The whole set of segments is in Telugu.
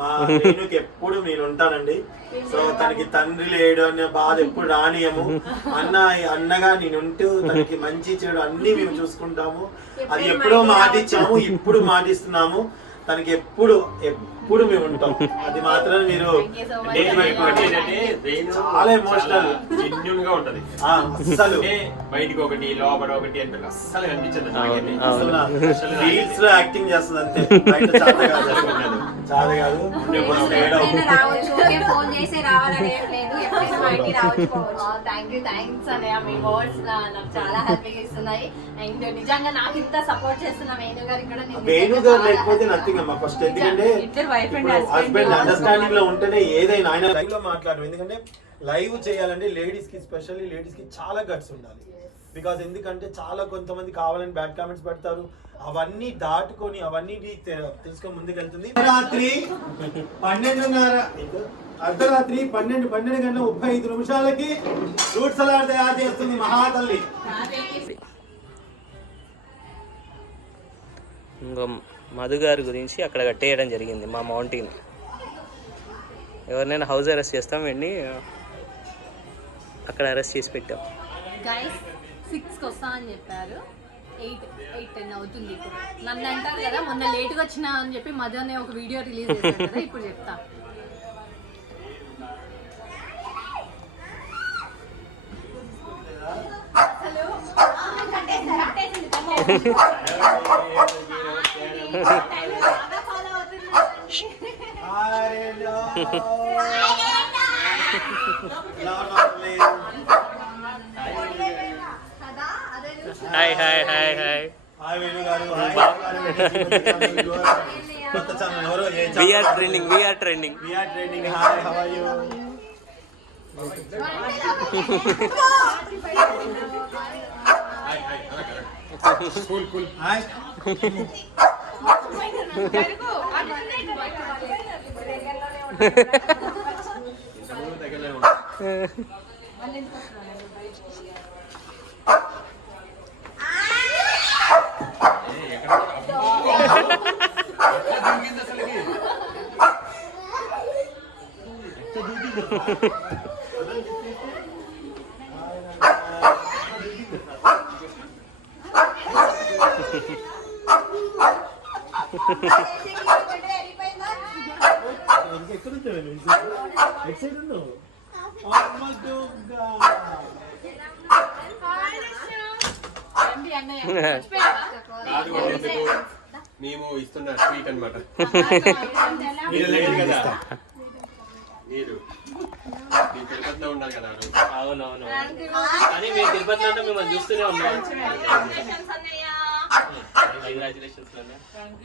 మా రేణుకి ఎప్పుడు నేను ఉంటానండి. సో తనకి తండ్రి లేడు అనే బాధ ఎప్పుడు రానియము. అన్నగా నేను ఉంటూ తనకి మంచి చెడు అన్ని మేము చూసుకుంటాము. అది ఎప్పుడో మాటిచ్చాము, ఇప్పుడు మాటిస్తున్నాము. తనకి ఎప్పుడు మేము ఉంటాం. అది మాత్రం మీరు చాలా ఎమోషనల్ జెన్యూన్ గా ఉంటది. అసలు బయటికి ఒకటి లోపల ఒకటి అంటే అస్సలు కనిపించదు. రీల్స్ లో యాక్టింగ్ చేస్తుంది అంతే, బయట చాలా కాదు. ఫోన్ చేసి రావాలని లేదు, ఎప్పుడైనా మా ఇంటికి రావచ్చు. థ్యాంక్స్ అన్నయ్య, మీ వర్డ్స్ నాకు చాలా హ్యాపీగా ఇస్తున్నాయి. అండ్ నిజంగా నాకు ఇంత సపోర్ట్ చేస్తున్న వేణు గారు ఇక్కడ వేణుగారు లేకపోతే నథింగ్ అమ్మా. ఫస్ట్ ఎందుకంటే హస్బెండ్ అండర్స్టాండింగ్ లో ఉంటేనే ఏదైనా. ఆయన లైవ్ లో మాట్లాడరు, ఎందుకంటే లైవ్ చేయాలంటే లేడీస్ కి, స్పెషల్లీ లేడీస్ కి చాలా గట్స్ ఉండాలి. బికాస్ ఎందుకంటే చాలా కొంతమంది కావాలని బ్యాడ్ కామెంట్స్ పెడతారు. అవన్నీ దాటుకొని అవన్నీ తెలుసుకొని ముందుకెళ్తుంది. అర్ధరాత్రి 12 గంటల 35 నిమిషాలకి ఫ్రూట్ సలాడ్ తయారు చేస్తుంది మహాతల్లి. ఇంకో మధు గారి గురించి అక్కడ కట్టేయడం జరిగింది మా మౌంటైన్. ఎవరినైనా హౌస్ అరెస్ట్ చేస్తాం వెండి, అక్కడ అరెస్ట్ చేసి పెట్టాం. గైస్ 6కి వస్తా అని చెప్పారు, 8-10 అవుతుంది ఇప్పుడు. నన్ను అంటారు కదా మొన్న లేట్గా వచ్చినా అని చెప్పి మధ్యాహ్నం ఒక వీడియో రిలీజ్ చేశారు కదా, ఇప్పుడు చెప్తా. Hi hi hi hi we are trending. Hi, how are you? Cool hi. మేము ఇస్తున్న స్వీట్ అన్నమాట. మీరు తిరుపతిలో ఉన్నారు కదా. అవునవును, కానీ మీరు తిరుపతిలో అంటే మిమ్మల్ని చూస్తూనే ఉన్నాం.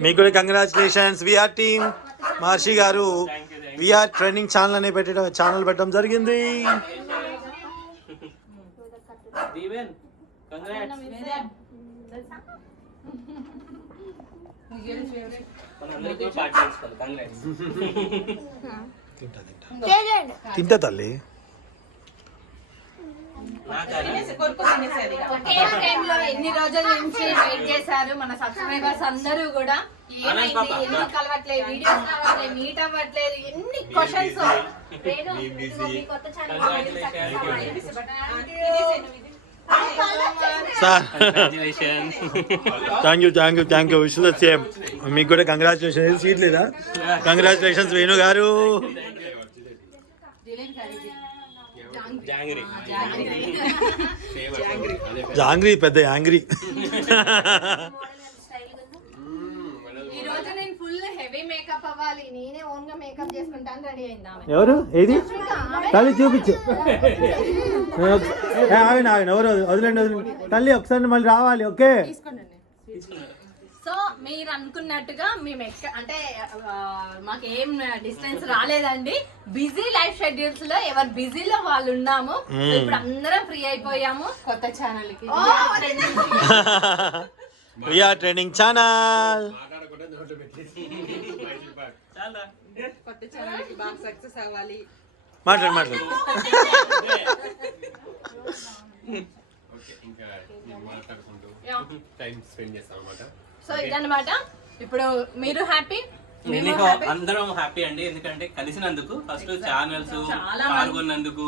మీకు కూడా కంగ్రాచులేషన్స్. విఆర్ టీమ్ మహర్షి గారు విఆర్ ట్రెండింగ్ ఛానల్ అనే ఛానల్ పెట్టడం జరిగింది. తింటా తల్లి. ఎన్ని రోజుల నుంచి వెయిట్ చేశారు మన సబ్స్క్రైబర్స్ అందరూ కూడా. ఏమైంది, ఎందుకు కలవట్లేదు, వీడియోస్ రావట్లేదు, మీట్ అవ్వట్లేదు, ఎన్ని questions. Thank you wish the same. మీకు కూడా కంగ్రాచులేషన్. సీట్ లేదా? కంగ్రాచులేషన్స్ వేణు గారు. జాంగ్రీ పెద్ద యాంగ్రీ. ఎవరు? ఏది తల్లి చూపించు. ఎవరు? వదిలేండి తల్లి, ఒకసారి మళ్ళీ రావాలి. ఓకే. సో మీరు అనుకున్నట్టుగా మేము అంటే మాకేం డిస్టెన్స్ రాలేదండి. బిజీ లైఫ్ షెడ్యూల్స్ లో ఎవరు బిజీలో వాళ్ళు ఉన్నాము. ఇప్పుడు అందరం ఫ్రీ అయిపోయాము. కొత్త ఛానల్ కి విఆర్ ట్రెండింగ్ ఛానల్. కొత్త ఛానల్ కి బాగా సక్సెస్ అవ్వాలి. మాట్లాడు. సో ఇదన్నమాట. ఇప్పుడు మీరు హ్యాపీ, అందరం హ్యాపీ అండి, ఎందుకంటే కలిసినందుకు ఫస్ట్ ఛానల్స్ పాల్గొన్నందుకు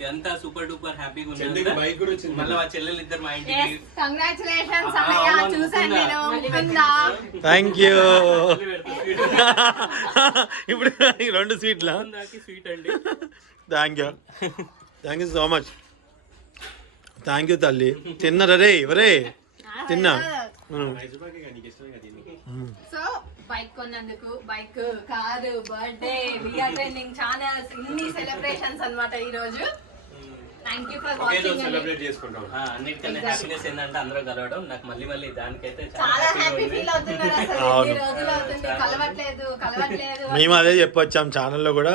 ఇదంతా సూపర్ డూపర్ హ్యాపీగా చెల్లికి బైక్ కూడా వచ్చింది. మళ్ళీ మా చెల్లెలు ఇద్దరు మా ఇంటికి కంగ్రాచులేషన్స్ అన్నయ్య, చూసాను నేను ముకుందా. Thank you. ఇప్పుడు 2 స్వీట్లా? స్వీట్ అండి. Thank you so much. Thank you తల్లి. తిన్నరా రే ఎవరే? తిన్నా. సో బైక్ కొన్నందుకు, bike, car, birthday, VR trending channels, ఇన్ని సెలబ్రేషన్స్ అన్నమాట ఈ రోజు. Thank you for watching. Celebrate చేసుకుంటాం. అన్నిటికన్నా హ్యాపీనెస్ ఏంటంటే అందరూ కలవడం. నాకు మళ్ళీ దానికైతే చాలా హ్యాపీ ఫీల్ అవుతున్నారు అసలు. ఎన్ని రోజులు అవుతుంది కలవట్లేదు. మేము అదే చెప్పొచ్చాం ఛానల్లో కూడా,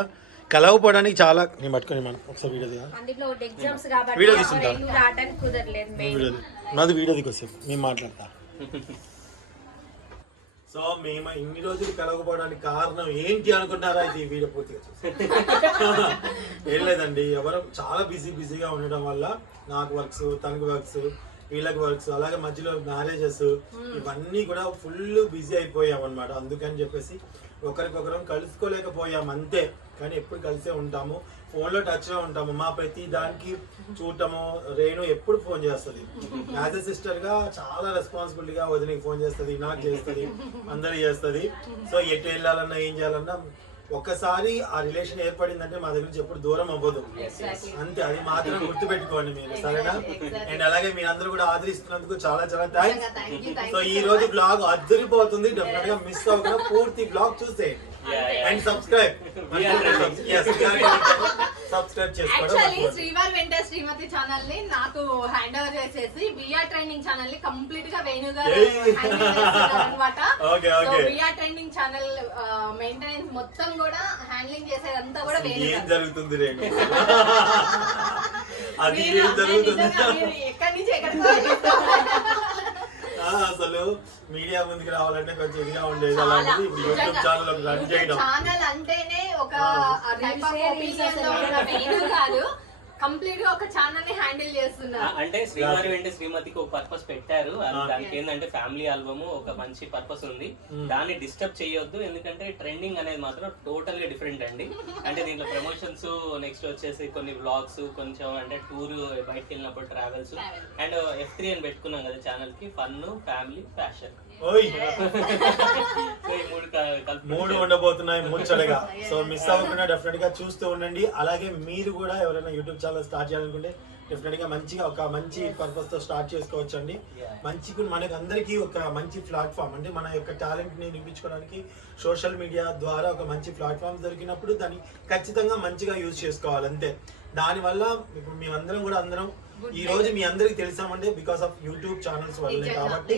కలవపోవడానికి చాలా. నేను పట్టుకొని మనం ఒకసారి వీడియో దిగా. అందులో ఎగ్జామ్స్ కాబట్టి వీడియో తీసుకుంటా. రావడానికి కుదరలేదు. నాది వీడియో దిగొస్తే మేము మాట్లాడతా. సో మేము ఇన్ని రోజులు కలగపోవడానికి కారణం ఏంటి అనుకుంటారా? ఇది వీడియో పూర్తిగా ఏం లేదండి, ఎవరు చాలా బిజీగా ఉండడం వల్ల నాకు వర్క్స్, తనకు వర్క్స్, వీళ్ళకి వర్క్స్, అలాగే మధ్యలో మ్యారేజెస్, ఇవన్నీ కూడా ఫుల్ బిజీ అయిపోయాం అనమాట. అందుకని చెప్పేసి ఒకరికొకరం కలుసుకోలేకపోయాం అంతే. కానీ ఎప్పుడు కలిసే ఉంటాము, ఫోన్లో టచ్లో ఉంటాము. మా ప్రతి దానికి చూడటము. రేణు ఎప్పుడు ఫోన్ చేస్తుంది, యాజ్ ఎ సిస్టర్గా చాలా రెస్పాన్సిబిలిటీగా వదిలికి ఫోన్ చేస్తుంది, నాకు చేస్తుంది, అందరికి చేస్తుంది. సో ఎటు వెళ్ళాలన్నా ఏం చేయాలన్నా ఒక్కసారి ఆ రిలేషన్ ఏర్పడిందంటే మా దగ్గర నుంచి ఎప్పుడు దూరం అవ్వదు అంతే. అది మాత్రం గుర్తుపెట్టుకోండి మీరు, సరేనా? అండ్ అలాగే మీరందరూ కూడా ఆదరిస్తున్నందుకు చాలా థ్యాంక్స్. సో ఈ రోజు బ్లాగ్ అద్దరిపోతుంది. డెఫినెట్ గా మిస్ అవ్వకుండా పూర్తి బ్లాగ్ చూసే అండ్ సబ్స్క్రైబ్ యాక్చువల్లీ శ్రీవారి వెంట శ్రీమతి ఛానల్ ని నాకు హ్యాండ్ ఓవర్ చేసేసి విఆర్ ట్రెండింగ్ ఛానల్ ని కంప్లీట్ గా వేణు గారు అనమాట. విఆర్ ట్రెండింగ్ ఛానల్ మెయింటెనెన్స్ మొత్తం కూడా హ్యాండ్లింగ్ చేసేదంతా కూడా వేణు ఏం గారు. జరుగుతుంది రేణు? అది ఏం మీరు జరుగుతుంది? ఎక్కడి నుంచి ఎక్కడికి అసలు మీడియా ముందుకు రావాలంటే కొంచెం ఇదిగా ఉండేది. అలాంటిది ఇప్పుడు యూట్యూబ్ ఛానల్ రన్ చేయడం. ఛానల్ అంటేనే ఒక టైప్ ఆఫ్ ఒపీనియన్ లో ఉన్న వేణు గారు కంప్లీట్ గా ఒక ఛానల్ ని హ్యాండిల్ చేస్తున్నారు. అంటే శ్రీవారి వెంట శ్రీమతికి ఒక పర్పస్ పెట్టారు. దానికి ఏంటంటే ఫ్యామిలీ ఆల్బమ్ ఒక మంచి పర్పస్ ఉంది. దాన్ని డిస్టర్బ్ చేయొద్దు, ఎందుకంటే ట్రెండింగ్ అనేది మాత్రం టోటల్ గా డిఫరెంట్ అండి. అంటే దీంట్లో ప్రమోషన్స్, నెక్స్ట్ వచ్చేసి కొన్ని వ్లాగ్స్, కొంచెం అంటే టూర్, బయటకు వెళ్ళినప్పుడు ట్రావెల్స్, అండ్ F3 అని పెట్టుకున్నాం కదా ఛానల్ కి, ఫన్, ఫ్యామిలీ, ఫ్యాషన్. ఓయ్ 3 ఉండబోతున్నాయి ముచ్చటగా. సో మిస్ అవ్వకుండా డెఫినెట్ గా చూస్తూ ఉండండి. అలాగే మీరు కూడా ఎవరైనా యూట్యూబ్ ఛానల్ స్టార్ట్ చేయాలనుకుంటే డెఫినెట్ గా మంచిగా ఒక మంచి పర్పస్ తో స్టార్ట్ చేసుకోవచ్చు అండి. మంచిగా మనకు అందరికీ ఒక మంచి ప్లాట్ఫామ్, అంటే మన యొక్క టాలెంట్ ని నిరూపించుకోవడానికి సోషల్ మీడియా ద్వారా ఒక మంచి ప్లాట్ఫామ్ దొరికినప్పుడు దాన్ని ఖచ్చితంగా మంచిగా యూజ్ చేసుకోవాలి అంతే. దానివల్ల ఇప్పుడు మేమందరం కూడా అందరం ఈ రోజు మీ అందరికి తెలిసామంటే బికాస్ ఆఫ్ యూట్యూబ్ ఛానల్స్ వల్లే. కాబట్టి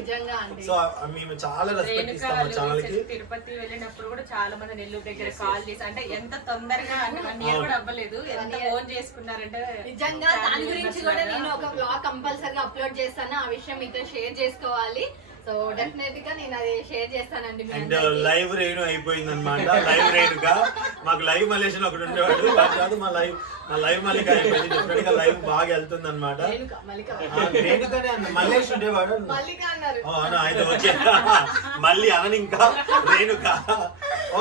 సో మేము చాలా రెస్పెక్ట్ ఇస్తాం ఆ ఛానల్ కి. తిరుపతి వెళ్ళినప్పుడు కూడా చాలా మంది నెల్లూరు దగ్గర కాల్ చేసి, అంటే ఎంత తొందరగా అంటే 1 year కూడా అవ్వలేదు, ఎంత ఫోన్ చేసుకున్నారంటే నిజంగా. దాని గురించి కూడా నేను ఒక బ్లాగ్ కంపల్సరీగా అప్లోడ్ చేస్తాను, ఆ విషయం మీతో షేర్ చేసుకోవాలి. సో డెఫినెట్ గా నేను అది షేర్ చేస్తానండి. అండ్ లైవ్ రేణు అయిపోయింది అనమాట. లైవ్ రేణుగా మాకు లైవ్ మలేషన్ ఒకటి ఉండేవాడు, కాదు మా లైవ్ మల్లిక అయిపోయింది. డెఫినెట్ గా లైవ్ బాగా వెళ్తుంది అనమాట. రేణుకనే మల్లేష్ ఉండేవాడు. ఆయన వచ్చే మళ్ళీ అనని ఇంకా రేణుక.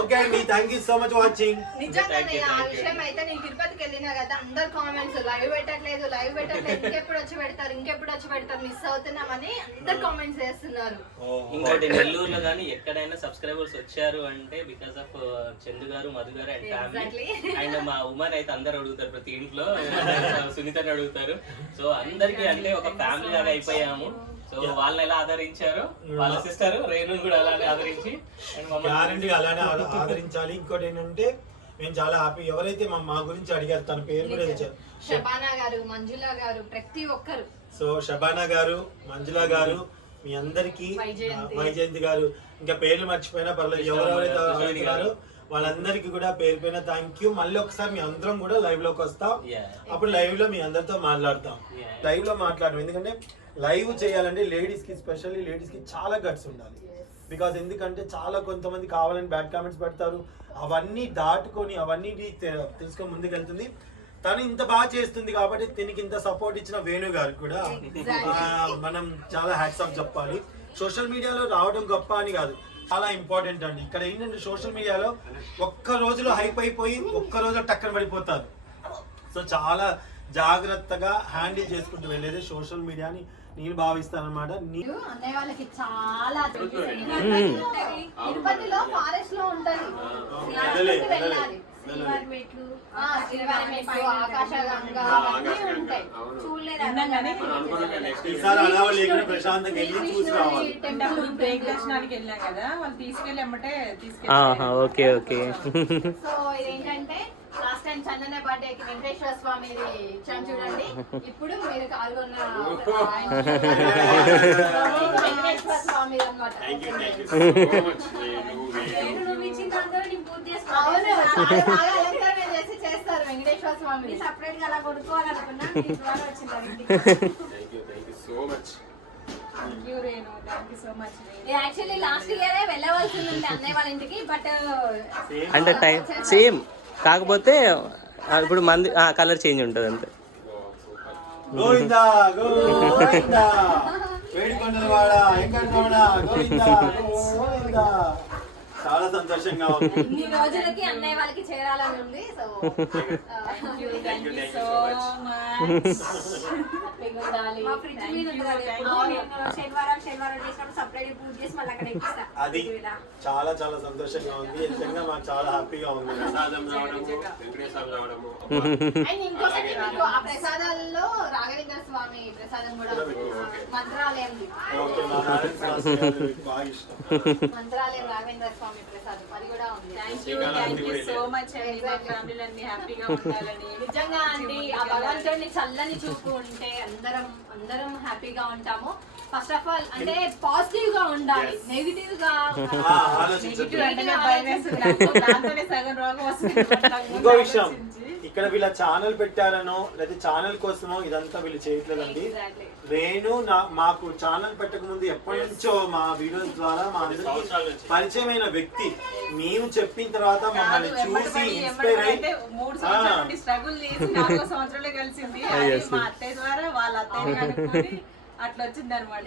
ఓకే అండి, thank you so much watching. నిజంగా ఆ విషయం అయితే నేను తిరుపతికి వెళ్ళినా కదా, అందరు కామెంట్స్ లైవ్ పెట్టట్లేదు, ఇంకెప్పుడు వచ్చి పెడతారు, మిస్ అవుతున్నామని అందరు కామెంట్స్ చేస్తున్నారు. ఇంకోటి నెల్లూరులో కానీ ఎక్కడైనా సబ్స్క్రైబర్స్ వచ్చారు అంటే బికాస్ ఆఫ్ చందు గారు, మధు గారు అండ్ ఫ్యామిలీ. అండ్ మా ఉమర్ అయితే అందరు అడుగుతారు, ప్రతి ఇంట్లో సునీతని అడుగుతారు. సో అందరికి అంటే ఒక ఫ్యామిలీ లాగా అయిపోయాము. సో వాళ్ళని ఎలా ఆదరించారో వాళ్ళ సిస్టర్ రేణుని కూడా అలానే ఆదరించి గ్యారెంటీ అలానే ఆదరించాలి. ఇంకోటి ఏంటంటే మేము చాలా హ్యాపీ. ఎవరైతే మా గురించి అడిగారు, తన పేరు కూడా ఇచ్చారు, శబానా గారు, మంజులా గారు, ప్రతి ఒక్కరు. సో శబానా గారు, మంజులా గారు, మీ అందరికి, వైజయంతి గారు, ఇంకా పేర్లు మర్చిపోయినా పర్లేదు, ఎవరెవరైతే అడుగుతున్నారో వాళ్ళందరికీ కూడా పేరు పైన థ్యాంక్ యూ. మళ్ళీ ఒకసారి మీ అందరం కూడా లైవ్ లోకి వస్తాం, అప్పుడు లైవ్ లో మీ అందరితో మాట్లాడతాం. లైవ్ లో మాట్లాడడం ఎందుకంటే లైవ్ చేయాలంటే లేడీస్ కి, స్పెషల్లీ లేడీస్ కి చాలా గట్స్ ఉండాలి. బికాస్ ఎందుకంటే చాలా కొంతమంది కావాలని బ్యాడ్ కామెంట్స్ పెడతారు, అవన్నీ దాటుకొని అవన్నీ తెలుసుకొని ముందుకు వెళ్తుంది. తను ఇంత బాగా చేస్తుంది కాబట్టి దీనికి ఇంత సపోర్ట్ ఇచ్చిన వేణు గారికి కూడా మనం చాలా హ్యాట్స్ ఆఫ్ చెప్పాలి. సోషల్ మీడియాలో రావడం గొప్ప అని కాదు, చాలా ఇంపార్టెంట్ అండి. ఇక్కడ ఏంటంటే సోషల్ మీడియాలో ఒక్క రోజులో హైప్ అయిపోయి ఒక్క రోజులో టక్కన పడిపోతారు. సో చాలా జాగ్రత్తగా హ్యాండిల్ చేసుకుంటూ వెళ్ళేది సోషల్ మీడియాని నేను భావిస్తాను అనమాట. అన్నయ్య వాళ్ళకి చాలా తిరుపతిలో ఫారెస్ట్ లో ఉంటది, వెళ్ళాలి. ఆకాశగంగా అవన్నీ ఉంటాయి. ఈసారి అలా లేకుండా ప్రశాంతంగా వెళ్ళి చూసి రావాలి. బ్రేక్ దర్శనానికి వెళ్ళాం కదా, వాళ్ళు తీసుకెళ్ళి ఎమ్మటే ఓకే ఓకే. సో ఇదేంటంటే లాస్ట్ టైం చందన బర్త్డేకి వెంకటేశ్వర స్వామి ఇచ్చాం చూడండి. ఇప్పుడు మీరు పాల్గొన్న వెంకటేశ్వర స్వామి అన్నమాట. అవును, చాలా బాగా అలంకరణ చేసి చేస్తారు వెంకటేశ్వర స్వామి. సపరేట్ గా అలా కొనుక్కోవాలనుకున్నా మీ ద్వారా వచ్చింది. యాక్చువల్లీ లాస్ట్ ఇయరే వెళ్ళవలసింది ఉంటే అన్నయ్య వాళ్ళ ఇంటికి, బట్ అంటే టైం సేమ్ కాకపోతే ఇప్పుడు మంది కలర్ చేంజ్ ఉంటుంది అంతే. గోవిందా గోవిందా వేడికొండలవాడ వెంకటరమణ గోవిందా గోవిందా. చాలా సంతోషంగా ఉంది. ఇన్ని రోజులకి అన్నయ్య వాళ్ళకి చేరాలని ఉంది. సో మా ఫ్రిడ్జ్ మీద ఉంది కదా, ఎప్పుడు నేను శనివారం చేసినప్పుడు సపరేట్ పూజ చేసి మళ్ళీ అక్కడ ఎక్కిస్తా. అది చాలా చాలా సంతోషంగా ఉంది. నిజంగా మాకు చాలా హ్యాపీగా ఉంది. ప్రసాదం రావడము, వెంకటేశ్వరం రావడము. అండ్ ఇంకొకటి మీకు ఆ ప్రసాదాల్లో రాఘవేంద్ర స్వామి ప్రసాదం కూడా మంత్రాలయం ఓకే, మా నారాయణ శాస్త్రి గారు మీకు బాగా ఇష్టం. మంత్రాలయం రాఘవేంద్ర స్వామి ప్రసాదం అది కూడా ఉంది. థ్యాంక్ యూ సో మచ్ అండి. మా ఫ్యామిలీలన్నీ హ్యాపీగా ఉండాలని. నిజంగా అండి, ఆ భగవంతుడిని చల్లని చూపు ఉంటే అందరం హ్యాపీగా ఉంటాము. ఫస్ట్ ఆఫ్ ఆల్ అంటే పాజిటివ్ గా ఉండాలి, నెగిటివ్ గా నెగిటివ్ అంటేనే భయం వేస్తుంది. దాంతోనే సగం రోగం వస్తుంది. ఇంకో విషయం, ఇక్కడ వీళ్ళ ఛానల్ పెట్టారనో లేదా ఛానల్ కోసమో ఇదంతా వీళ్ళు చేయట్లేదండి. నేను మాకు ఛానల్ పెట్టక ముందు ఎప్పటి నుంచో మా వీడియోస్ ద్వారా మా అందరికి పరిచయమైన వ్యక్తి. మేము చెప్పిన తర్వాత మమ్మల్ని చూసి ఇన్స్పైర్ అయ్యి 3 సంవత్సరాల నుండి స్ట్రగుల్ చేసి 4వ సంవత్సరంలో కలిసింది. అది మా అత్తయ్య ద్వారా వాళ్ళ అత్తయ్య కనుక్కొని అట్లా వచ్చింది అనమాట.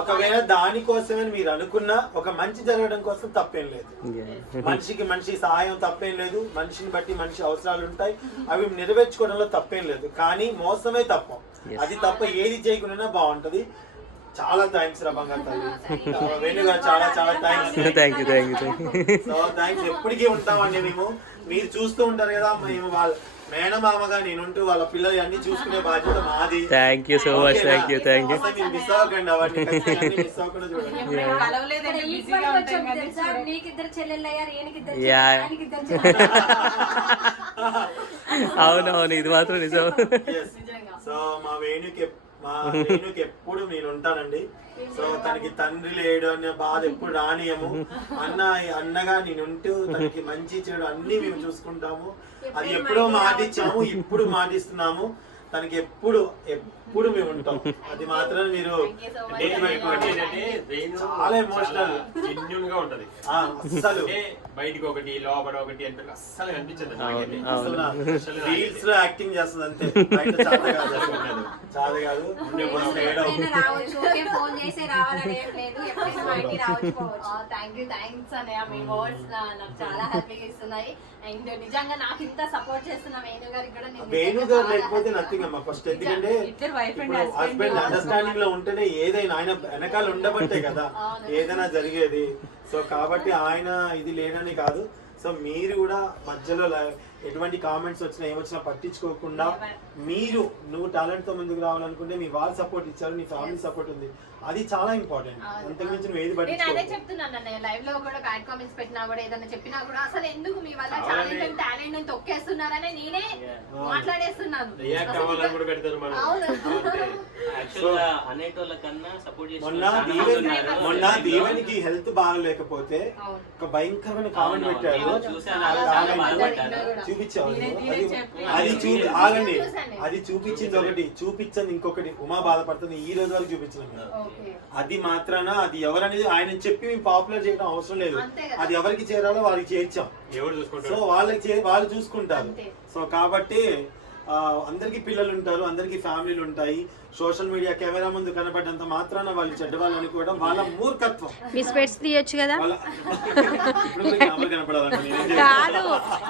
ఒకవేళ దానికోసమే మీరు అనుకున్నా ఒక మంచి జరగడం కోసం తప్పేం లేదు. మనిషికి మనిషి సహాయం తప్పేం లేదు. మనిషిని బట్టి మనిషి అవసరాలు ఉంటాయి, అవి నెరవేర్చుకోవడంలో తప్పేం లేదు. కానీ మోసమే తప్ప. అది తప్ప ఏది చేయకుండా బాగుంటది. చాలా థ్యాంక్స్ రా బంగారు తల్లి. వేణుగారు చాలా చాలా థ్యాంక్స్. సో థ్యాంక్స్ ఎప్పటికీ ఉంటామండి మేము. మీరు చూస్తూ ఉంటారు కదా, మేము వాళ్ళ మేనమామగా నేనుంటూ వాళ్ళ పిల్లలు అన్ని చూసుకునే బాధ్యత మాది. Thank you so much. Thank you. మీరు మిస్ అవ్వకండి, అవన్నీ మిస్ అవ్వకుండా చూడండి. నీకిద్దరు చెల్లెళ్ళు అయ్యారు, అవునవును, ఇది మాత్రం నిజం. సో మా వేణుకి ఎప్పుడు నేను ఉంటానండి. సో తనకి తండ్రి లేడు అనే బాధ ఎప్పుడు రానియము. అన్నగా నేనుంటూ తనకి మంచి చెడు అన్ని మేము చూసుకుంటాము. అది ఎప్పుడో మాటిచ్చాము, ఇప్పుడు మాటిస్తున్నాము. తనకి ఎప్పుడు మేము ఉంటాం. అది మాత్రం మీరు చాలా ఎమోషనల్ జెన్యూన్ గా ఉంటది. అస్సలు బయటికి ఒకటి లోపల ఒకటి అంటే అస్సలు అనిపించదు. రీల్స్ లో యాక్టింగ్ చేస్తుంది అంతే. బయట చాలా కాదు. ఫోన్ చేసి రావాలని ఏం లేదు, ఎప్పుడైనా మా ఇంటికి రావచ్చు. థ్యాంక్స్ అన్నయ్య, మీ వర్డ్స్ నాకు చాలా హ్యాపీగా ఇస్తున్నాయి. అండ్ నిజంగా నాకు ఇంత సపోర్ట్ చేస్తున్న వేణు గారికి కూడా వేణు గారు లేకపోతే నథింగ్ అమ్మా. ఫస్ట్ ఎందుకంటే హస్బెండ్ అండర్స్టాండింగ్ లో ఉంటేనే ఏదైనా ఆయన వెనకాల ఉండబట్టే కదా ఏదైనా జరిగేది. సో కాబట్టి ఆయన ఇది లేనని కాదు. సో మీరు కూడా మధ్యలో ఎటువంటి కామెంట్స్ వచ్చినా ఏమొచ్చినా పట్టించుకోకుండా నువ్వు టాలెంట్ తో ముందుకు రావాలనుకుంటే మీ వాళ్ళు సపోర్ట్ ఇచ్చారు, నీ ఫ్యామిలీ సపోర్ట్ ఉంది. అది చాలా ఇంపార్టెంట్. అంతకుమించి నువ్వు ఏది నేను పట్టించుకో. అదే చెప్తున్నాను అన్నయ్య, లైవ్ లో కూడా బ్యాడ్ కామెంట్స్ పెట్టినా కూడా ఏదైనా చెప్పినా కూడా అసలు ఎందుకు మీ వల్ల టాలెంట్ తొక్కేస్తున్నారని నేనే మాట్లాడేస్తున్నాను. మొన్న దీవెనికి హెల్త్ బాగలేకపోతే ఒక భయంకరమైన కామెంట్ పెట్టారు. చూపించావు అది చూపించింది ఒకటి, చూపించింది ఇంకొకటి. ఉమా బాధపడుతుంది ఈ రోజు వరకు చూపించిన. అది మాత్రాన అది ఎవరనేది ఆయన చెప్పి మేము పాపులర్ చేయడం అవసరం లేదు. అది ఎవరికి చేరాలో వాళ్ళకి చేర్చాం. సో వాళ్ళు చూసుకుంటారు. సో కాబట్టి అందరికీ పిల్లలు ఉంటారు, అందరికీ ఫ్యామిలీలు ఉంటాయి. సోషల్ మీడియా కెమెరా ముందు కనపడ్డంత మాత్రాన వాళ్ళు చెడ్డవాళ్ళు అనుకోవడం వాళ్ళ మూర్ఖత్వం. మీ స్పెట్స్ తీయొచ్చు కదా. ఇప్పుడు కెమెరా కనపడాలంటే కాదు,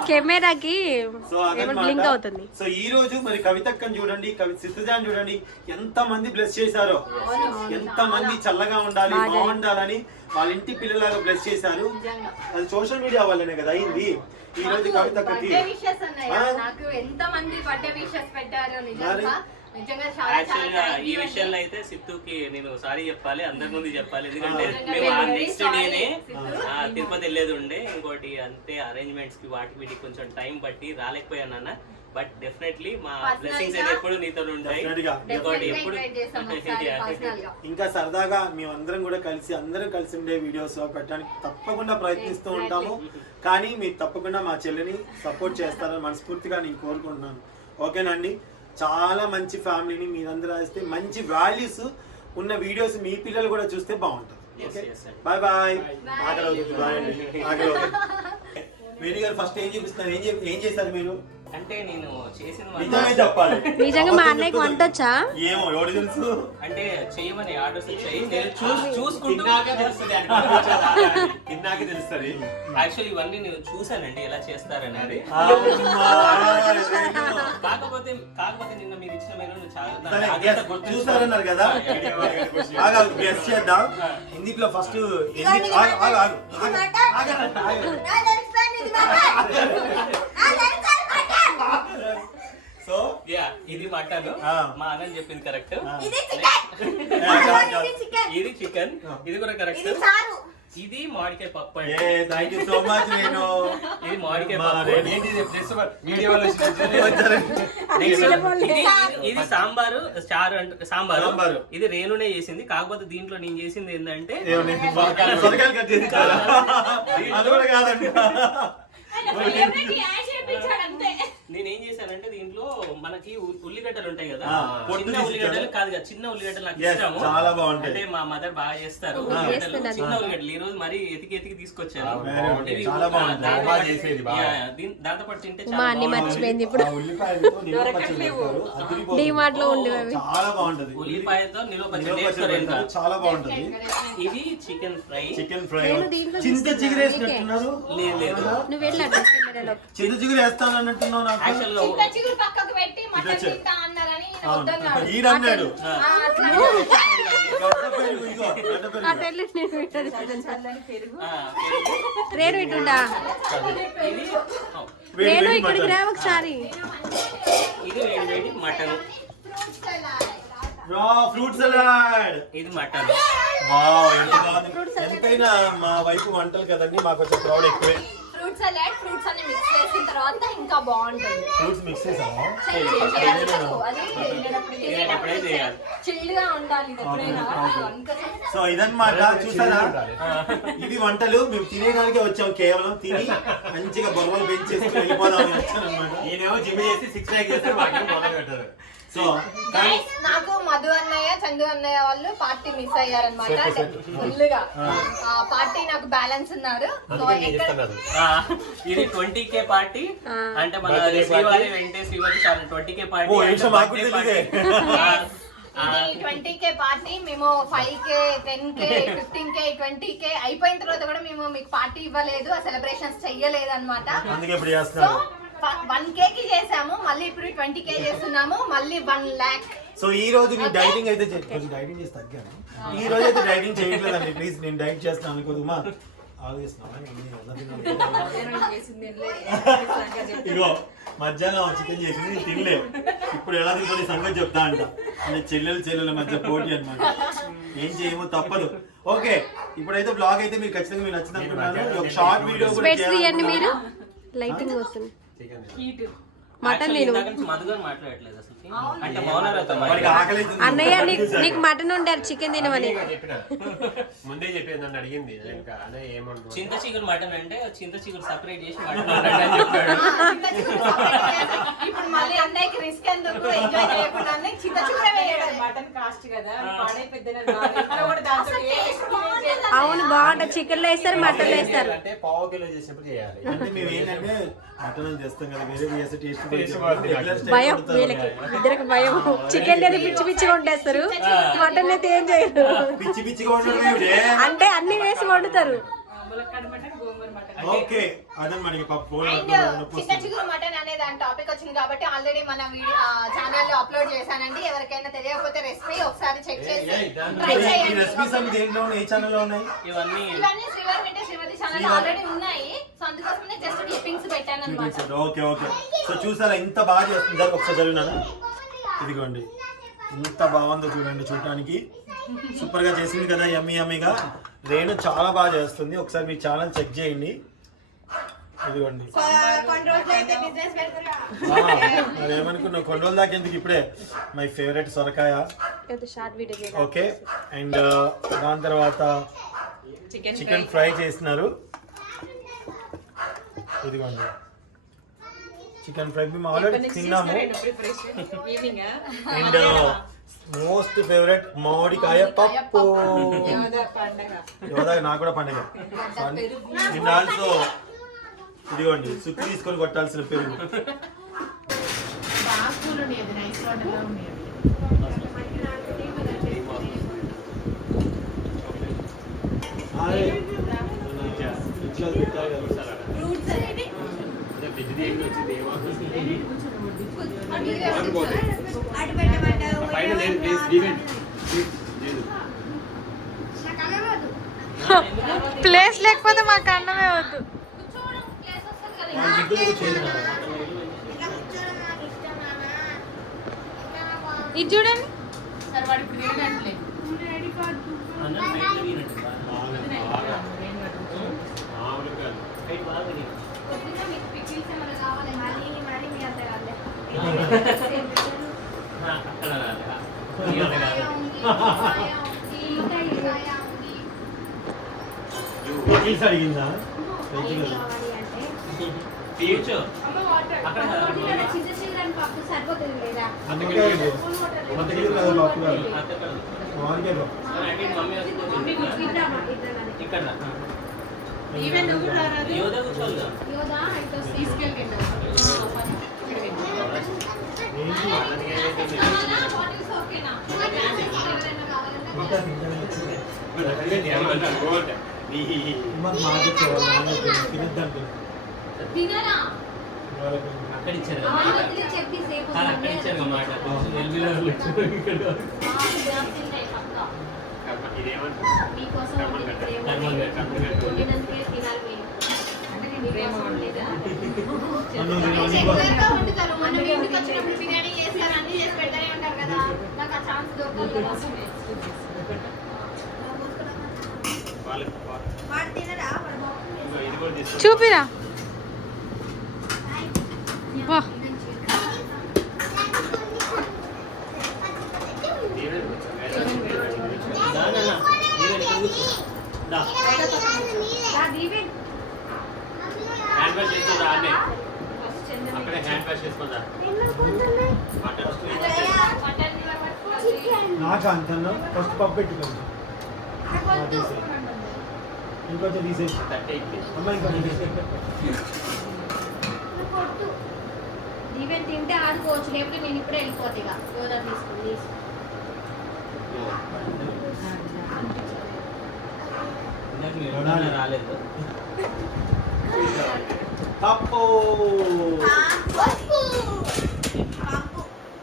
కెమెరాకి సో బ్లింక్ అవుతుంది. సో ఈ రోజు మరి కవితక్కని చూడండి, సిద్ధజాన్ చూడండి, ఎంత మంది బ్లెస్ చేశారో, ఎంత మంది చల్లగా ఉండాలి, బాగుండాలని వాళ్ళ ఇంటి పిల్లలాగా బ్లెస్ చేశారు. అది సోషల్ మీడియా వల్లనే కదా అయింది. ఈ రోజు కవితక్కకి నాకు ఎంత మంది బర్త్డే విషెస్ పెట్టారో నిజంగా. యాక్చువల్గా ఈ విషయంలో అయితే సిద్ధుకి నేను సారీ చెప్పాలి, అందరి ముందు చెప్పాలి. ఎందుకంటే మేము నెక్స్ట్ డేనే తిరుపతి వెళ్ళేది ఉండే. ఇంకోటి అంతే అరేంజ్మెంట్స్ కి వాటికి వీటికి కొంచెం టైం బట్టి రాలేకపోయాను అన్న. బట్ డెఫినెట్లీ మా బ్లెస్సింగ్స్ అయితే ఎప్పుడు నీతో ఉంటాయి. ఇంకోటి ఎప్పుడు ఇంకా సరదాగా మేమందరం కూడా అందరం కలిసి ఉండే వీడియోస్ పెట్టడానికి తప్పకుండా ప్రయత్నిస్తూ ఉంటాము. కానీ మీరు తప్పకుండా మా చెల్లిని సపోర్ట్ చేస్తారని మనస్ఫూర్తిగా నేను కోరుకుంటున్నాను. ఓకేనండి. చాలా మంచి ఫ్యామిలీని మీరందరూ రాస్తే మంచి వాల్యూస్ ఉన్న వీడియోస్ మీ పిల్లలు కూడా చూస్తే బాగుంటుంది. Bye bye. ఆకలి అవుతుంది. బాయ్ అండి. వేణు గారు ఫస్ట్ ఏం చూపిస్తున్నారు, ఏం చేశారు మీరు అంటే నేను చేసిన నిజమే చెప్పాలి. నిజంగా మా అన్నయ్యకి వంట వచ్చా? ఏమో ఎవరు తెలుసు. అంటే చేయమని ఆర్డర్స్ వచ్చాయి, నేను చూసుకుంటూ తెలుస్తుంది. యాక్చువల్లీ ఇవన్నీ నేను చూసానండి ఎలా చేస్తారనేది. కాకపోతే నిన్న మీరు ఇచ్చిన మెనూ చాలా చూసారన్నారు కదా. గెస్ చేద్దాం. హిందీలో ఫస్ట్ సో ఇది మటన్, మా అన్న చెప్పింది కరెక్ట్. ఇది చికెన్, ఇది కూడా కరెక్ట్. ఇది మామిడికాయ పప్పు. Thank you so much. నేను ఇది మామిడికాయ పప్పు. ఇది సాంబారు సాంబారు. ఇది రేణునే చేసింది. కాకపోతే దీంట్లో నేను చేసింది ఏంటంటే సొరకాయలు కట్ చేసి అది కూడా కాదండి. నేనేం చేశానంటే దీంట్లో మనకి ఉల్లిగడ్డలు ఉంటాయి కదా, చిన్న ఉల్లిగడ్డలు కాదు కదా, చిన్న ఉల్లిగడ్డలు నాకు ఇష్టము. చాలా బాగుంటాయి. అంటే మా మదర్ బాగా చేస్తారు చిన్న ఉల్లిగడ్డలు. ఈ రోజు మరి ఎతికి తీసుకొచ్చారు. దాంతో పాటు తింటే మర్చిపోయింది ఇప్పుడు. డిమార్ట్ లో ఉండేవి. చాలా బాగుంటది. ఉల్లిపాయతో నిలువ పచ్చడి చాలా బాగుంటది. ఇది చికెన్ ఫ్రై. చింత చిగురు వేసినట్టున్నారు. లేదు నువ్వు వెళ్ళా చింత చిగురు వేస్తాను అన్నట్టున్నావు. పక్కకు పెట్టి మటన్ తింటా అన్నారని ఈడన్నాడు. రేణు ఇటుండా, రేణు ఇక్కడికి రా ఒకసారి. ఇది వేడి మటన్. Fruit salad. ఇది మటన్. ఎంతైనా మా వైపు వంటలు కదండి, మాకు వచ్చే క్రౌడ్ ఎక్కువే. ఫ్రూట్ సలాడ్ ఫ్రూట్స్ అన్ని మిక్స్ చేసిన తర్వాత ఇంకా బాగుంటుంది. ఫ్రూట్స్ మిక్స్ చేసావా? చిల్డ్ గా ఉండాలి ఎప్పుడైనా. సో ఇదన్నమాట, చూసారా? ఇది వంటలు మేము తినేదానికే వచ్చాం. కేవలం తిని మంచిగా బొర్రలు పెంచేసి వెళ్ళిపోదామని వచ్చాను అనమాట. ఈయనేమో జిమ్ చేసి 6 ప్యాక్ చేస్తారు, మాకేమో మొదలు పెట్టారు. సో నాకు మధు అన్నయ్య చందు అన్నయ్య వాళ్ళు పార్టీ మిస్ అయ్యారనమాట. ఫుల్ గా పార్టీ నాకు బ్యాలెన్స్ ఉన్నారు. ఇది 20K పార్టీ. అంటే మన శ్రీవారి వెంకటేష్ శ్రీవారి 20K పార్టీ. 20K party. మేము 5K 10K 15K 20K అయిపోయిన తర్వాత కూడా మేము మీకు పార్టీ ఇవ్వలేదు, సెలబ్రేషన్స్ చెయ్యలేదు అనమాట. సో 1K కి చేసాము, మళ్ళీ ఇప్పుడు 20K చేస్తున్నాము, మళ్ళీ 1 lakh. సో ఈ రోజు నేను డైటింగ్ అయితే కొంచెం డైటింగ్ చేసి తగ్గాను. ఈ రోజు అయితే డైటింగ్ చేయట్లేదండి, ప్లీజ్. నేను డైట్ చేస్తాను అనుకోదుమా. ఇగో మధ్యాహ్నం చికెన్ చేసింది తినలే. ఇప్పుడు ఎలా తింటుంది సంగతి చెప్తా అంట. చెల్లెల మధ్య పోటీ అనమాట. ఏం చేయమో తప్పదు. ఓకే, ఇప్పుడైతే బ్లాగ్ అయితే మీకు ఖచ్చితంగా మీరు నచ్చింది అనుకుంటున్నాను. ఒక షార్ట్ వీడియో కూడా మీరు లైటింగ్ వస్తుంది. మటన్ మధుగారు మాట్లాడట్లేదు అసలు. అంటే అన్నయ్య నీకు మటన్ ఉండారు, చికెన్ తినమని ముందే చెప్పేది. నన్ను అడిగింది చింత చిగురు మటన్ అంటే చింత చిగురు సెపరేట్ చేసి మటన్. ఇప్పుడు మళ్ళీ అన్నయ్యకి రిస్క్ ఎందుకు, ఎంజాయ్ చేయకుండా చింత చిగురు వేయడం. మటన్ కాస్ట్ కదా, అవును బాగుంటది. చికెన్ లో వేస్తారు, మటన్ లో వేస్తారు. అంటే 1/2 కిలో చేసినప్పుడు చేయాలి. అంటే మేము ఏంటంటే మటన్ చేస్తాం కదా, వేరే చేస్తే టేస్ట్ భయం వీళ్ళకి ఇద్దరికి భయం. చికెన్ అయితే పిచ్చి పిచ్చిగా వండేస్తారు, మటన్ అయితే ఏం చేయరు. పిచ్చి పిచ్చిగా వండడం అంటే అన్ని వేసి వండుతారు. ములక్కాడ మటన్, గోంగూర మటన్. ఓకే అదనమాట ఇక పప్పు అండ్ చికెన్ చిగురు మటన్ అనే దాని టాపిక్ వచ్చింది కాబట్టి ఆల్రెడీ మన వీడియో ఛానల్ లో అప్లోడ్ చేశానండి. ఎవరికైనా తెలియకపోతే రెసిపీ ఒకసారి చెక్ చేసి ట్రై చేయండి. రెసిపీస్ అన్ని దేంట్లో ఉన్నాయి, ఏ ఛానల్లో ఉన్నాయి? ఇవన్నీ శ్రీవారి అంటే శ్రీమతి ఛానల్ ఆల్రెడీ ఉన్నాయి. సో అందుకోసమే జస్ట్ క్లిప్పింగ్స్ పెట్టాను అన్నమాట. Okay okay. సో చూసారా ఇంత బాగా చేస్తుంది, ఒకసారి చదివినాను. ఇదిగోండి ఇంత బాగుందో చూడండి, చూడటానికి సూపర్ గా చేసింది కదా, యమ్మీ యమ్మీగా. రేణు చాలా బాగా చేస్తుంది, ఒకసారి మీ ఛానల్ చెక్ చేయండి. ఇదిగోండి ఏమనుకున్నా కొన్ని రోజుల దాకా ఎందుకు, ఇప్పుడే మై ఫేవరెట్ సొరకాయ. ఓకే అండ్ దాని తర్వాత చికెన్ ఫ్రై చేసినారు. ఇదిగోండి చికెన్ ఫ్రై మేము ఆల్రెడీ తిన్నాము. అండ్ మోస్ట్ ఫేవరెట్ మామిడికాయ పప్పు. యోదా నాకు కూడా పండుగ. అండ్ ఆల్సో ఇదిగోండి సుక్కు తీసుకొని కొట్టాల్సిన పెరుగు. ప్లేస్ లేకపోతే మాకు అన్నమే వద్దు. ఇది చూడండి అడిగిందా? అక్కడ ఇచ్చారు మాట. చూపిరా. వా హ్యాండ్ వాష్ చేసుకోదా అక్కడే హ్యాండ్ వాష్ చేసుకోదా. నాకు అంతన్నా ఫస్ట్ పప్పు పెట్టుకోండి, ఇంకొంచెం తీసేసి అమ్మ ఇంకొంచెం ఈవెన్ తింటే ఆడుకోవచ్చు, లేకపోతే నేను ఇప్పుడే వెళ్ళిపోతా. ఇక యోదా తీసుకుని రాలేదు. పప్పు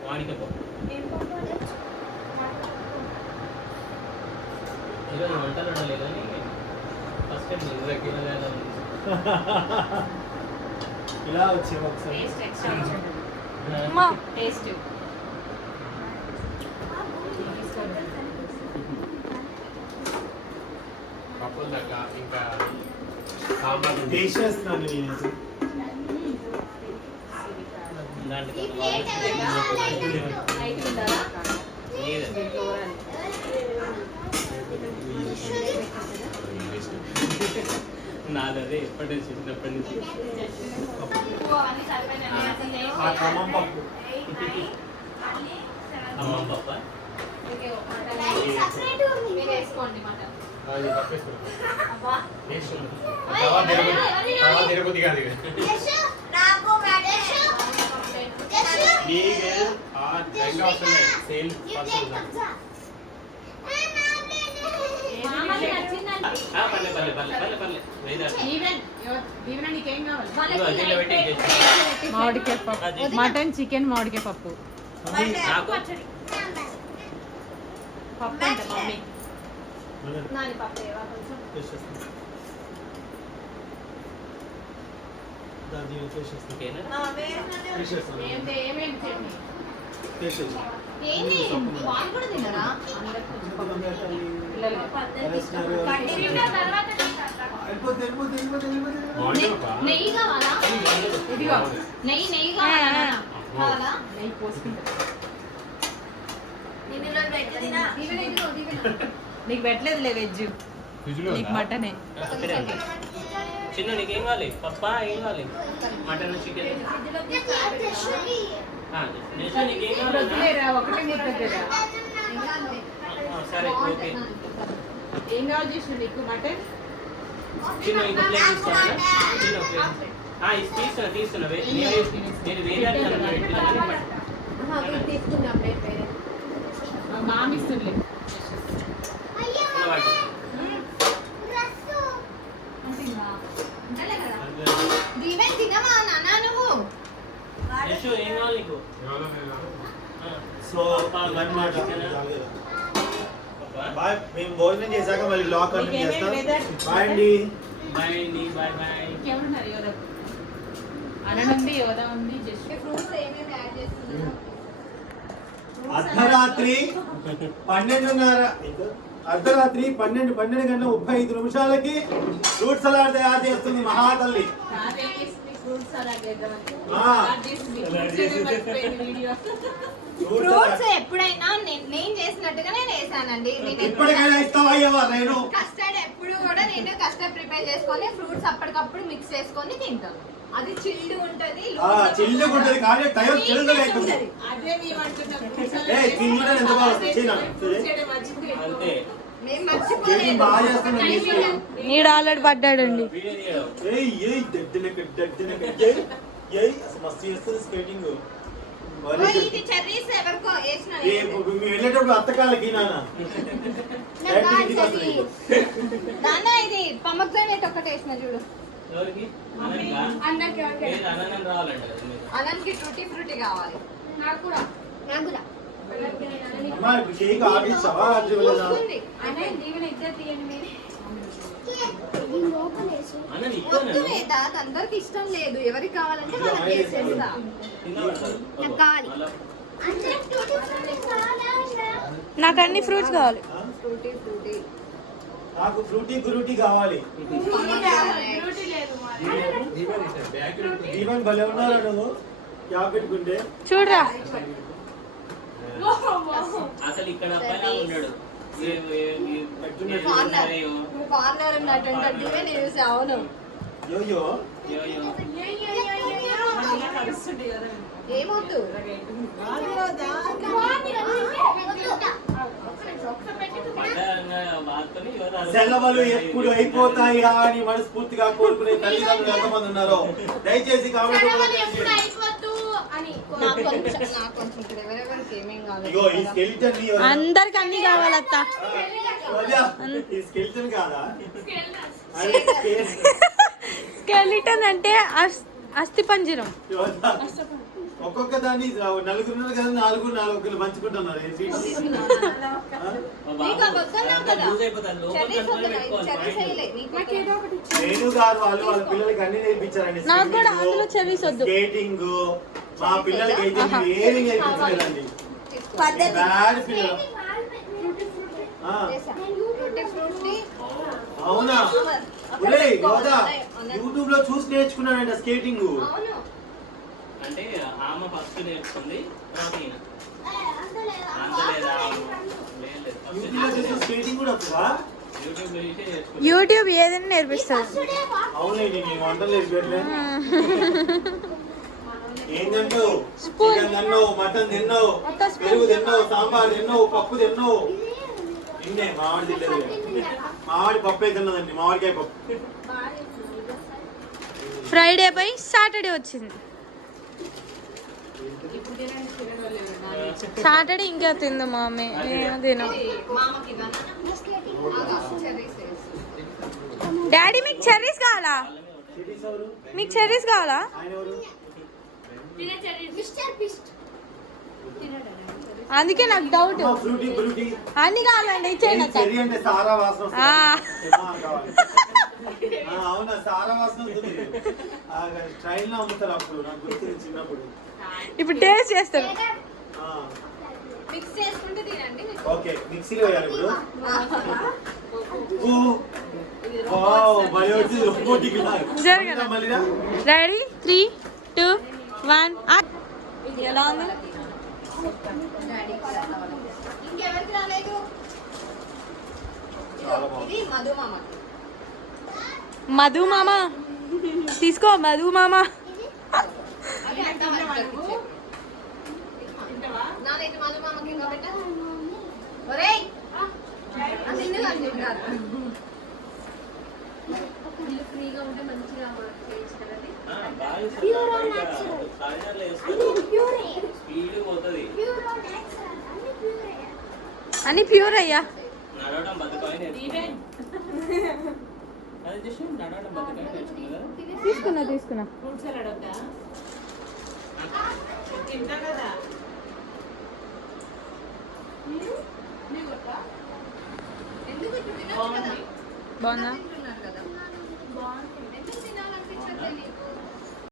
వాడికి ఈరోజు వంటలు ఉండలేదు కానీ ఫస్ట్ టైం నిజంగా ఇలా వచ్చేవి ఒకసారి. టేస్ట్ పప్పుల దాకా ఇంకా సాంబార్ టేస్ట్ చేస్తున్నాను నేను. నాదే ఎప్పటి నుంచి చిన్నప్పటి నుంచి ఆ ఖమ్మం పప్పు అమ్మ పప్ప వేసుకోండి మటన్. తిరుపతి కాదు ఇక. ఇంకా వస్తున్నాయి సేల్ పర్సన్స్ మామకి నచ్చిందండి. పర్లే పర్లే పర్లే పర్లే పర్లే వేదారు దీవెన నీకేం కావాలి? వాళ్ళకి ఇదిగో దీంట్లో పెట్టి పెట్టి మామిడికాయ పప్పు, మటన్ చికెన్ మామిడికాయ పప్పు. నాకు పప్పు అంటే మమ్మీ నాని పప్పు ఏవా కొంచెం. ఓకేనా ఏమేమి చట్నీ? ఏంది? వాళ్ళు కూడా తినరా? తిన్న తర్వాత నెయ్యి కావాలా? ఇదిగో నెయ్యి కావాలా? కావాలా? నెయ్యి పోసుకుంటా. ఇదిగో. నీకు పెట్టలేదులే వెజ్, నీకు మటనే. చిన్న నీకేం కావాలి? పప్పా ఏం కావాలి? మటన్ చికెన్ నీకేం కావాలి? వద్దులేరా, ఒకటే నీకు దగ్గర. సరే ఓకే. ఏం కావాలి చేసిన నీకు? మటన్ చిన్న ఇంకో ప్లేట్ తీసుకోవాలా? చిన్న ప్లేట్ తీస్తున్నా నేను వేరే మామి ఇస్తుండే. దీవెన్ తినవా నాన్న నువ్వు? ఏం కావాలి నీకు? సో అన్నమాట బాయ్. మేము భోజనం చేశాక మళ్ళీ బ్లాగ్ కంటిన్యూ చేస్తాం. బాయ్ అండి. బాయ్ అండి, బాయ్ బాయ్. ఇంకెవరున్నారు? ఎవరు? అనంత్ ఉంది, యోధ ఉంది, జస్ట్ ఫ్రూట్స్ ఏమేమి యాడ్ చేస్తున్నారు? అర్ధరాత్రి 12:30 ఫ్రూట్ సలాడ్ తయారు చేస్తుంది మహాతల్లి. ఫ్రూట్ సలాడ్ చేద్దామని ఆ. స్టార్ట్ చేసింది. వీడియో ఫ్రూట్స్ ఎప్పుడైనా నేను చేసినట్టుగా నేను వేసానండి. ఎప్పటికైనా ఇస్తావా నేను? కస్టర్డ్ ఎప్పుడు కూడా నేను కస్టర్డ్ ప్రిపేర్ చేసుకొని ఫ్రూట్స్ అప్పటికప్పుడు మిక్స్ చేసుకొని తింటాను. అది చిల్డ్ ఉంటది, చిల్లుగా ఉంటుంది కానీ టైం చిల్లుగా అవుతుంది. అదే మేము అంటున్నాం. తినడం ఎంత బాగా వస్తుంది. అంతే మేము స్కేటింగ్ బాగా చేస్తున్నాం. నీడు ఆల్రెడీ పడ్డాడండి. వీడియో తీయడం. మస్తు చేస్తుంది స్కేటింగ్. ఇది చెర్రీస్ ఎవరికో వేసిన మేము వెళ్ళేటప్పుడు అత్తకాలకి నాన్న నాన్న ఇది pomegranate ఒకటి వేసిన చూడు. ఎవరికి? అన్నకి నేను అనంగం రావాలంట కదా మీరు. అనంతకి ట్రూటీ ఫ్రూటీ కావాలి. నాకు కూడా. అమ్మా కేక్ ఆర్డర్ ఇచ్చావా? కూర్చుంది. అన్న వద్దు ఇస్తాను వేద, అందరికి ఇష్టం లేదు. ఎవరికి కావాలంటే వాళ్ళకి వేసేస్తా. నాకు అన్ని ఫ్రూట్స్ కావాలి. ఫ్రూటీ ఫ్రూటీ నాకు ఫ్రూటీ గురూటీ కావాలి. దీవెన్ భలే ఉన్నారా నువ్వు? క్యాబ్ పెట్టుకుంటే చూడరా అసలు ఇక్కడ అబ్బాయిలా ఉన్నాడు. కార్నర్ ఉన్నట్టు దీవెన్ చూసి. అవును యోయో ఏమొద్దు. సెలవులు ఎప్పుడు అయిపోతాయా అని మనస్ఫూర్తిగా కోరుకునే తల్లిదండ్రులు ఎంతమంది ఉన్నారో దయచేసి కామెంట్ ఇగో ఈ స్కెలిటన్ ని అందరికి అన్ని కావాలత్త. ఈ స్కెలిటన్ కాదా? స్కెలిటన్ అంటే అస్థి పంజరం. ఒక్కొక్క దాన్ని నలుగురు ఉన్నారు కదా, నాలుగు పంచుకుంటున్నారు. నేను గారు వాళ్ళు వాళ్ళ పిల్లలకి అన్ని నేర్పించారండి. నాకు కూడా అందులో చెర్రీస్ వద్దు. స్కేటింగ్ మా పిల్లలకి అయితే ఏమి నేర్పించలేదండి. బ్యాడ్ పిల్లలు. అవునా? యూట్యూబ్ లో చూసి నేర్చుకున్నానండి స్కేటింగ్. అంటే ఆమె ఫస్ట్ నేర్చుకుంది, స్కేటింగ్ కూడా వస్తుందా? యూట్యూబ్ లో చూసి నేర్చుకుంది. యూట్యూబ్ ఏదైనా నేర్పిస్తుంది. అవునండి, నేను వంటలు నేర్చుకోవట్లే. ఏం తిన్నావు? చికెన్ తిన్నావు, మటన్ తిన్నావు, పెరుగు తిన్నావు, సాంబార్ తిన్నావు, పప్పు తిన్నావు. నిన్నే మామిడి తినలేదు. మామిడి పప్పు అయితే తిన్నదండి, మామిడికాయ పప్పు. ఫ్రైడే పై సాటర్డే వచ్చింది. ఇప్పుడు తినండి, తినడం లేదు. సాటర్డే ఇంకా తిందు మమ్మీ నేను తిను. మామకి ఇవ్వనా? డాడీ మీకు చెర్రీస్ కావాలా? సిటీస్ ఎవరు? మీకు చెర్రీస్ కావాలా? ఆయన ఎవరు? అందుకే నాకు డౌట్. Frutti frutti. అన్ని కావాలండి ఇచ్చేయండి అక్క. చెర్రీ అంటే సారా వాసన వస్తుంది. కావాలి. అవునా, సారా వాసన వస్తుంది. ట్రైన్ లో అమ్ముతారు అప్పుడు, నాకు గుర్తుంది చిన్నప్పుడు. ఇప్పుడు టేస్ట్ చేస్తాను. మిక్స్ చేసుకుంటే తినండి. ఓకే, మిక్సీలో వేయాలి ఇప్పుడు. వావ్, భలే వచ్చింది రోబోటిక్ లాగా. జరగదా? మళ్ళీరా? రెడీ 3, 2, 1 ఎలా ఉంది? ఇంకెవరికి రాలేదు? ఇది మధు మామ. మధు మామ తీసుకో, మధు మామ. నాదైతే మధు మామకి ఇంకా పెట్ట. ఒరేయ్ అది ఎందుకు అని చెప్పారు. ఇల్లు ఫ్రీగా ఉంటే మంచిగా చేయొచ్చు కదండి. స్పీడ్ పోతుంది. అని ప్యూర్ అయ్యా. నడవడం బతుకమని నేర్చుకున్నా. అది జస్ట్ నడవడం బతుకమని నేర్చుకున్నా. తీసుకున్నా ఫ్రూట్ సలాడ్ వద్దా? తింటా కదా. ఎందుకు ఇప్పుడు తినొచ్చు కదా? బాగుందా? తింటున్నారు కదా. బాగుంది. ఎందుకు తినాలనిపించట్లేదు నీకు?